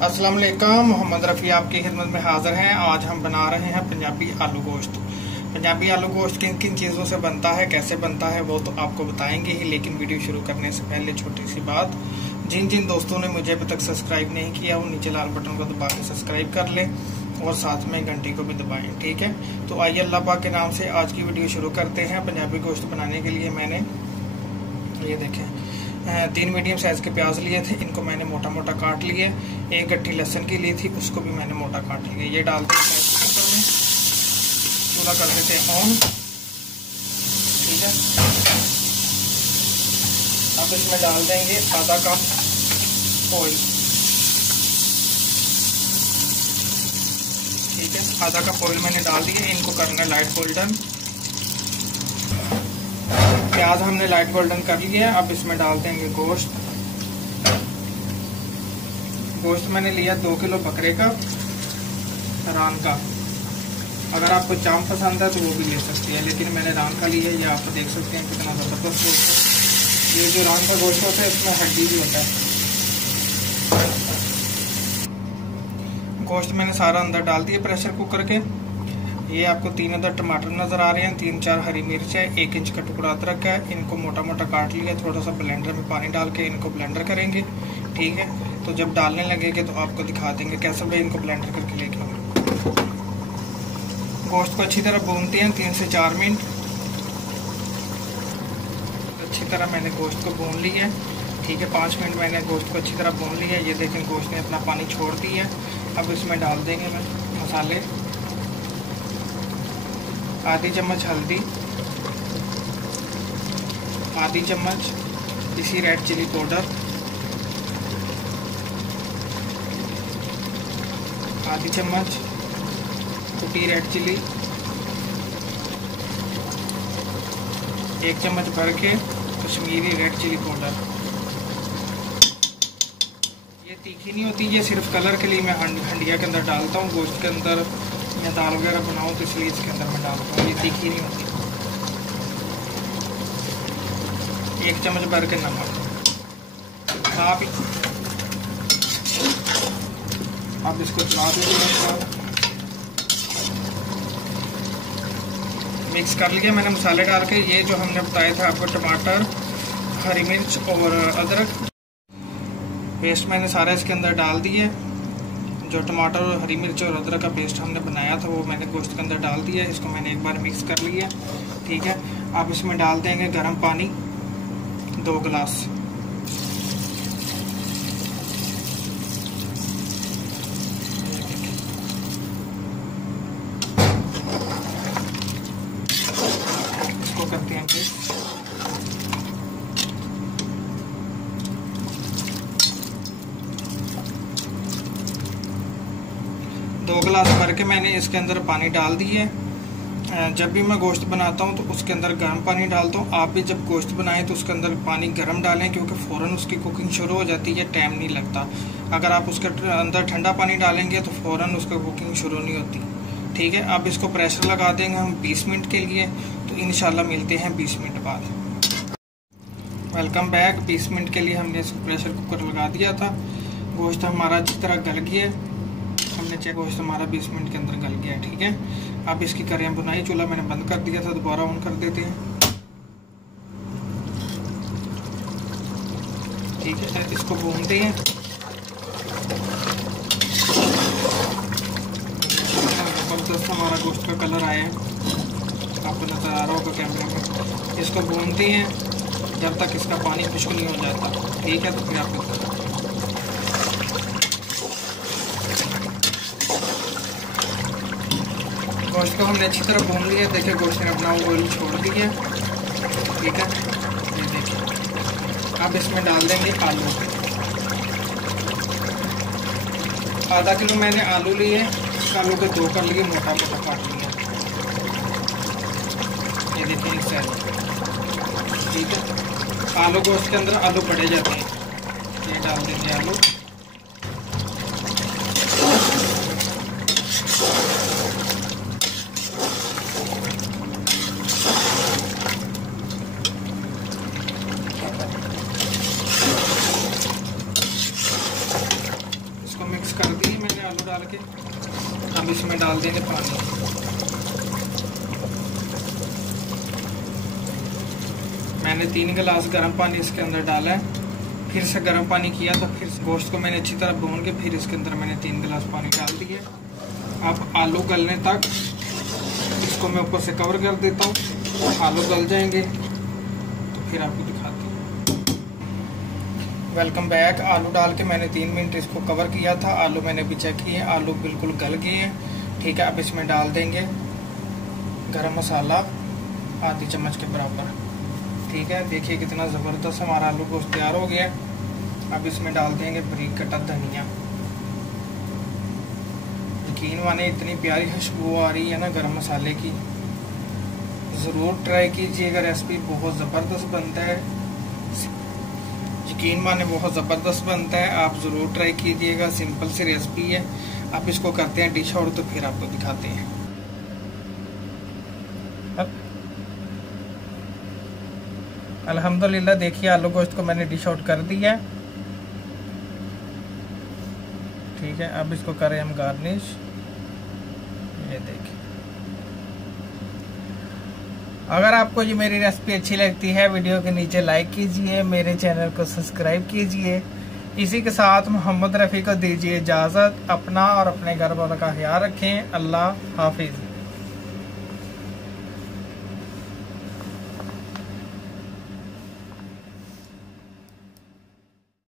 अस्सलाम वालेकुम। मोहम्मद रफ़ी आपकी खिदमत में हाजिर हैं। आज हम बना रहे हैं पंजाबी आलू गोश्त। पंजाबी आलू गोश्त किन किन चीज़ों से बनता है, कैसे बनता है, वो तो आपको बताएंगे ही, लेकिन वीडियो शुरू करने से पहले छोटी सी बात, जिन जिन दोस्तों ने मुझे अभी तक सब्सक्राइब नहीं किया वो नीचे लाल बटन को दबा के सब्सक्राइब कर लें और साथ में घंटी को भी दबाएं, ठीक है। तो आइए अल्लाह पाक के नाम से आज की वीडियो शुरू करते हैं। पंजाबी गोश्त बनाने के लिए मैंने ये देखें 3 मीडियम साइज के प्याज लिए थे, इनको मैंने मोटा मोटा काट लिए। 1 गट्ठी लहसुन की ली थी, उसको भी मैंने मोटा काट लिया। ये डालते हैं कुकर में, चूल्हा कर देते हैं ऑन, ठीक है। अब इसमें डाल देंगे आधा कप ऑयल, ठीक है। आधा कप ऑयल मैंने डाल दिए, इनको करना है लाइट गोल्डन। प्याज हमने लाइट गोल्डन कर लिया है। अब इसमें डाल देंगे गोश्त। गोश्त मैंने लिया 2 किलो बकरे का, रान का। अगर आपको चाम पसंद है तो वो भी ले सकती है, लेकिन मैंने रान का लिया है। ये आप देख सकते हैं कितना ज़बरदस्त गोश्त है। ये जो रान का गोश्त होता है इसमें हड्डी भी होता है। गोश्त मैंने सारा अंदर डाल दिया प्रेशर कुकर के। ये आपको 3 अदर टमाटर नजर आ रहे हैं, 3-4 हरी मिर्च है, 1 इंच का टुकड़ा अदरक है। इनको मोटा मोटा काट लिया। थोड़ा सा ब्लेंडर में पानी डाल के इनको ब्लेंडर करेंगे, ठीक है। तो जब डालने लगेंगे तो आपको दिखा देंगे कैसे भाई इनको ब्लेंडर करके लेके आएंगे। गोश्त को अच्छी तरह भूनते हैं 3 से 4 मिनट। अच्छी तरह मैंने गोश्त को भून लिया है, ठीक है। 5 मिनट मैंने गोश्त को अच्छी तरह भून लिया है। ये देखें गोश्त ने अपना पानी छोड़ दिया है। अब इसमें डाल देंगे मैं मसाले। आधी चम्मच हल्दी, आधी चम्मच इसी रेड चिली पाउडर, आधी चम्मच कुटी रेड चिली, 1 चम्मच भर के कश्मीरी रेड चिली पाउडर। ये तीखी नहीं होती, ये सिर्फ कलर के लिए मैं हंडिया के अंदर डालता हूँ। गोश्त के अंदर मैं दाल वगैरह बनाऊँ तो इसलिए इसके अंदर मैं डालता हूँ। ये तीखी नहीं होती। 1 चम्मच भर के नमक। आप अब इसको चला दीजिए। मिक्स कर लिया मैंने मसाले डाल के। ये जो हमने बताया था आपको, टमाटर, हरी मिर्च और अदरक पेस्ट मैंने सारा इसके अंदर डाल दिया। जो टमाटर और हरी मिर्च और अदरक का पेस्ट हमने बनाया था वो मैंने गोश्त के अंदर डाल दिया। इसको मैंने एक बार मिक्स कर लिया, ठीक है। अब इसमें डाल देंगे गर्म पानी 2 गिलास। इसको करते हैं मिक्स। दो गिलास भर के मैंने इसके अंदर पानी डाल दिए। जब भी मैं गोश्त बनाता हूँ तो उसके अंदर गर्म पानी डालता हूँ। आप भी जब गोश्त बनाएं तो उसके अंदर पानी गर्म डालें, क्योंकि फ़ौरन उसकी कुकिंग शुरू हो जाती है, टाइम नहीं लगता। अगर आप उसके अंदर ठंडा पानी डालेंगे तो फ़ौरन उसकी कुकिंग शुरू नहीं होती, ठीक है। अब इसको प्रेशर लगा देंगे हम 20 मिनट के लिए। तो इंशाल्लाह मिलते हैं 20 मिनट बाद। Welcome back. 20 मिनट के लिए हमने इसको प्रेशर कुकर लगा दिया था। गोश्त हमारा अच्छी तरह गल गया। हमने चेक गोश्त हमारा 20 मिनट के अंदर गल गया, ठीक है। अब इसकी करें बुनाई। चूल्हा मैंने बंद कर दिया था, दोबारा ऑन कर देते हैं, ठीक है। इसको भूनते हैं। जबरदस्त हमारा गोश्त का कलर आया है, आपको नजर आ रहा होगा कैमरे में। इसको भूनते हैं जब तक इसका पानी खुश्क नहीं हो जाता, ठीक है। तो फिर आपको गोश्त को हमने अच्छी तरह भून लिया। देखिए गोश्त ने अपना ऑयल छोड़ दिया, ठीक है। ये देखिए। अब इसमें डाल देंगे आलू। आधा किलो मैंने आलू लिए, आलू के 2 कर लिए, मोटा मोटा काट लिया। ये देखिए इस साइड, ठीक है। आलू गोश्त के अंदर आलू पड़े जाते हैं। ये डाल देंगे आलू। कर दिए मैंने आलू डाल के। अब इसमें डाल देंगे पानी। मैंने 3 गिलास गर्म पानी इसके अंदर डाला है। फिर से गर्म पानी किया तो फिर गोश्त को मैंने अच्छी तरह भून के फिर इसके अंदर मैंने 3 गिलास पानी डाल दिए। अब आलू गलने तक इसको मैं ऊपर से कवर कर देता हूँ। आलू गल जाएंगे तो फिर आपको दिखाती हूँ। Welcome back. आलू डाल के मैंने 3 मिनट इसको कवर किया था। आलू मैंने भी चेक किए, आलू बिल्कुल गल गए हैं। ठीक है, अब इसमें डाल देंगे गरम मसाला आधी चम्मच के बराबर। ठीक है, देखिए कितना ज़बरदस्त हमारा आलू गोश्त तैयार हो गया। अब इसमें डाल देंगे बारीक कटा धनिया। यकीन माने इतनी प्यारी खुशबू आ रही है ना गरम मसाले की। ज़रूर ट्राई कीजिएगा, रेसिपी बहुत ज़बरदस्त बनता है। यकीन माने बहुत ज़बरदस्त बनता है, आप ज़रूर ट्राई कीजिएगा। सिंपल सी रेसिपी है। अब इसको करते हैं डिश आउट तो फिर आपको दिखाते हैं। अल्हम्दुलिल्लाह देखिए आलू गोश्त को मैंने डिश आउट कर दिया है। ठीक है, अब इसको करें हम गार्निश। ये देखिए, अगर आपको ये मेरी रेसिपी अच्छी लगती है वीडियो के नीचे लाइक कीजिए, मेरे चैनल को सब्सक्राइब कीजिए। इसी के साथ मोहम्मद रफ़ी को दीजिए इजाज़त। अपना और अपने घर वालों का ख्याल रखें। अल्लाह हाफिज़।